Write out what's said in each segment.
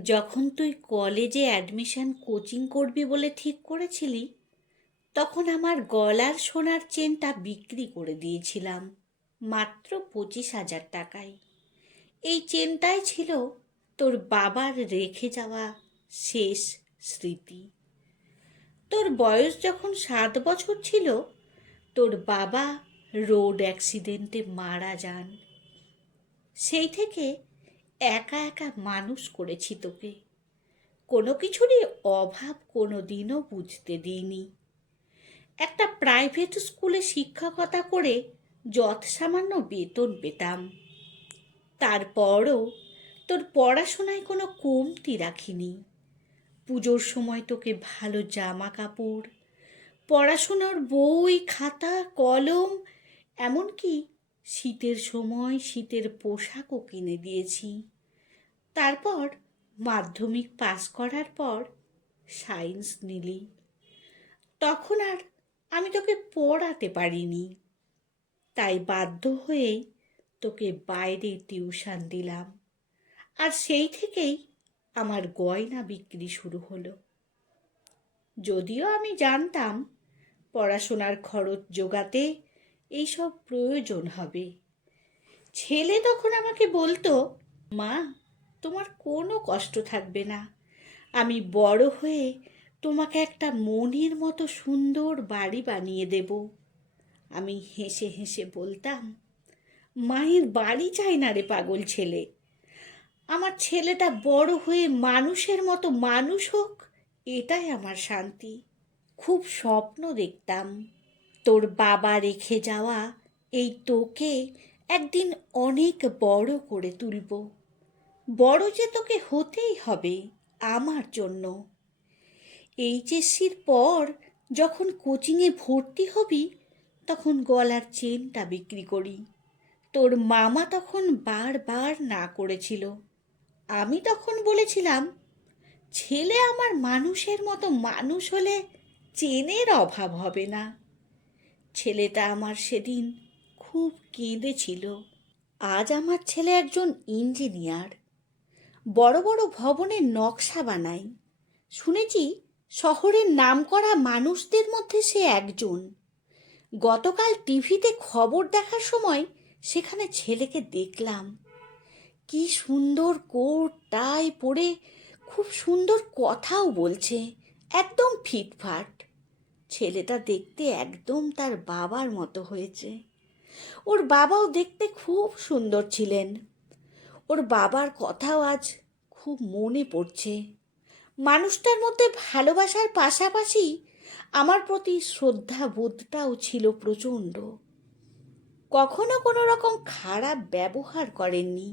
যখন তুই কলেজে অ্যাডমিশন কোচিং করবি বলে ঠিক করেছিলি, তখন আমার গলার সোনার চেনটা বিক্রি করে দিয়েছিলাম মাত্র 25,000 টাকায়। এই চেনটাই ছিল তোর বাবার রেখে যাওয়া শেষ স্মৃতি। তোর বয়স যখন 7 বছর ছিল, তোর বাবা রোড অ্যাক্সিডেন্টে মারা যান। সেই থেকে একা একা মানুষ করেছি তোকে। কোনো কিছুরই অভাব কোনো দিনও বুঝতে দিইনি। একটা প্রাইভেট স্কুলে শিক্ষকতা করে যৎসামান্য বেতন পেতাম। তারপরও তোর পড়াশোনায় কোনো কমতি রাখিনি। পুজোর সময় তোকে ভালো জামা কাপড়, পড়াশোনার বই, খাতা, কলম, এমনকি শীতের সময় শীতের পোশাকও কিনে দিয়েছি। তারপর মাধ্যমিক পাশ করার পর সায়েন্স নিলি। তখন আর আমি তোকে পড়াতে পারিনি, তাই বাধ্য হয়েই তোকে বাইরে টিউশন দিলাম। আর সেই থেকেই আমার গয়না বিক্রি শুরু হলো। যদিও আমি জানতাম পড়াশোনার খরচ জোগাতে এইসব প্রয়োজন হবে। ছেলে তখন আমাকে বলতো, মা, তোমার কোনো কষ্ট থাকবে না। আমি বড় হয়ে তোমাকে একটা মনের মতো সুন্দর বাড়ি বানিয়ে দেব। আমি হেসে হেসে বলতাম, মায়ের বাড়ি চাই না রে পাগল ছেলে। আমার ছেলেটা বড় হয়ে মানুষের মতো মানুষ হোক, এটাই আমার শান্তি। খুব স্বপ্ন দেখতাম তোর বাবা রেখে যাওয়া এই তোকে একদিন অনেক বড় করে তুলব। বড় যে তোকে হতেই হবে আমার জন্য। এইচএসসির পর যখন কোচিংয়ে ভর্তি হবি, তখন গলার চেনটা বিক্রি করি। তোর মামা তখন বারবার না করেছিল। আমি তখন বলেছিলাম, ছেলে আমার মানুষের মতো মানুষ হলে চেনের অভাব হবে না। ছেলেটা আমার সেদিন খুব কেঁদেছিল। আজ আমার ছেলে একজন ইঞ্জিনিয়ার, বড় বড় ভবনের নকশা বানায়। শুনেছি শহরের নামকরা মানুষদের মধ্যে সে একজন। গতকাল টিভিতে খবর দেখার সময় সেখানে ছেলেকে দেখলাম। কি সুন্দর কোট টাই পরে খুব সুন্দর কথাও বলছে, একদম ফিটফাট। ছেলেটা দেখতে একদম তার বাবার মতো হয়েছে। ওর বাবাও দেখতে খুব সুন্দর ছিলেন। ওর বাবার কথাও আজ খুব মনে পড়ছে। মানুষটার মধ্যে ভালোবাসার পাশাপাশি আমার প্রতি শ্রদ্ধা বোধটাও ছিল প্রচণ্ড। কখনো কোনো রকম খারাপ ব্যবহার করেননি।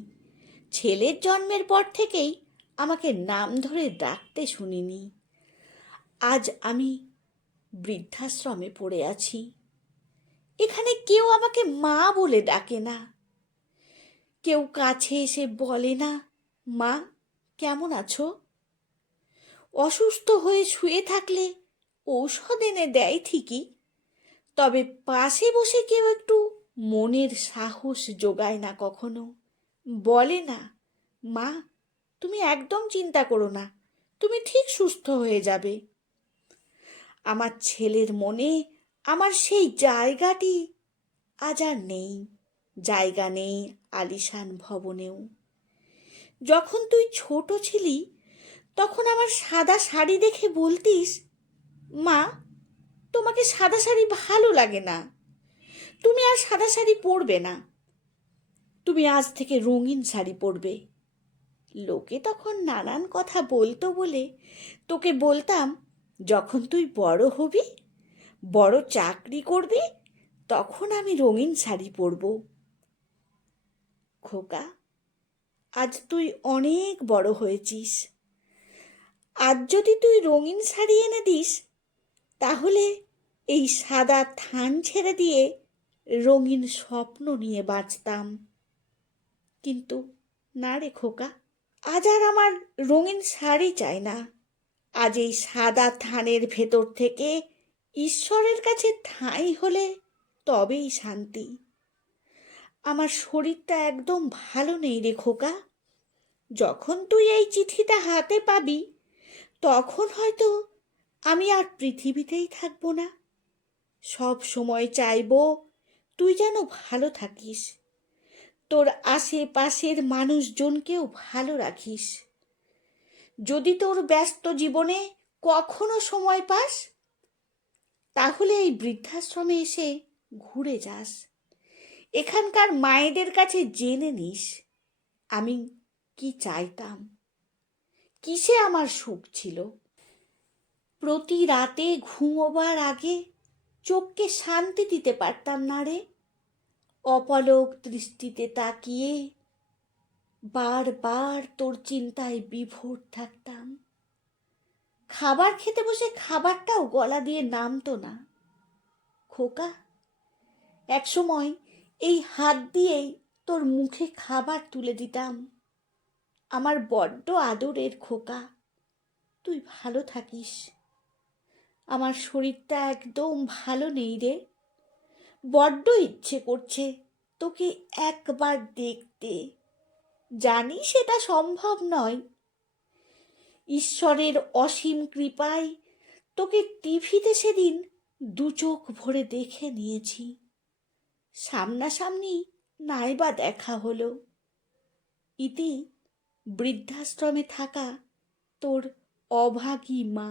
ছেলের জন্মের পর থেকেই আমাকে নাম ধরে ডাকতে শুনিনি। আজ আমি বৃদ্ধাশ্রমে পড়ে আছি। এখানে কেউ আমাকে মা বলে ডাকে না। কেউ কাছে এসে বলে না, মা কেমন আছো? অসুস্থ হয়ে শুয়ে থাকলে ঔষধ এনে দেয় ঠিকই, তবে পাশে বসে কেউ একটু মনের সাহস জোগায় না কখনো। বলে না, মা তুমি একদম চিন্তা করো না, তুমি ঠিক সুস্থ হয়ে যাবে। আমার ছেলের মনে আমার সেই জায়গাটি আজ আর নেই। জায়গা নেই আলিশান ভবনেও। যখন তুই ছোট ছিলি, তখন আমার সাদা শাড়ি দেখে বলতিস, মা তোমাকে সাদা শাড়ি ভালো লাগে না, তুমি আর সাদা শাড়ি পরবে না, তুমি আজ থেকে রঙিন শাড়ি পরবে। লোকে তখন নানান কথা বলতো বলে তোকে বলতাম, যখন তুই বড় হবি, বড় চাকরি করবি, তখন আমি রঙিন শাড়ি পরব। খোকা, আজ তুই অনেক বড় হয়েছিস। আজ যদি তুই রঙিন শাড়ি এনে দিস, তাহলে এই সাদা থান ছেড়ে দিয়ে রঙিন স্বপ্ন নিয়ে বাঁচতাম। কিন্তু না রে খোকা, আজ আর আমার রঙিন শাড়ি চাই না। আজ এই সাদা থানের ভেতর থেকে ঈশ্বরের কাছে ঠাঁই হলে তবেই শান্তি। আমার শরীরটা একদম ভালো নেই রে খোকা। যখন তুই এই চিঠিটা হাতে পাবি তখন হয়তো আমি আর পৃথিবীতেই থাকবো না। সব সময় চাইবো তুই যেন ভালো থাকিস, তোর আশেপাশের মানুষজনকেও ভালো রাখিস। যদি তোর ব্যস্ত জীবনে কখনো সময় পাস তাহলে এই বৃদ্ধাশ্রমে এসে ঘুরে যাস। এখানকার মায়েদের কাছে জেনে নিস আমি কি চাইতাম, কিসে আমার সুখ ছিল। প্রতি রাতে ঘুমোবার আগে চোখকে শান্তি দিতে পারতাম না রে। অপলক দৃষ্টিতে তাকিয়ে বারবার তোর চিন্তায় বিভোর থাকতাম। খাবার খেতে বসে খাবারটাও গলা দিয়ে নামতো না। খোকা, একসময় এই হাত দিয়েই তোর মুখে খাবার তুলে দিতাম। আমার বড্ড আদরের খোকা, তুই ভালো থাকিস। আমার শরীরটা একদম ভালো নেই রে, বড্ড ইচ্ছে করছে তোকে একবার দেখতে। জানি সেটা সম্ভব নয়। ঈশ্বরের অসীম কৃপায় তোকে টিভিতে সেদিন দু চোখ ভরে দেখে নিয়েছি, সামনাসামনি নাইবা দেখা হলো। ইতি বৃদ্ধাশ্রমে থাকা তোর অভাগী মা।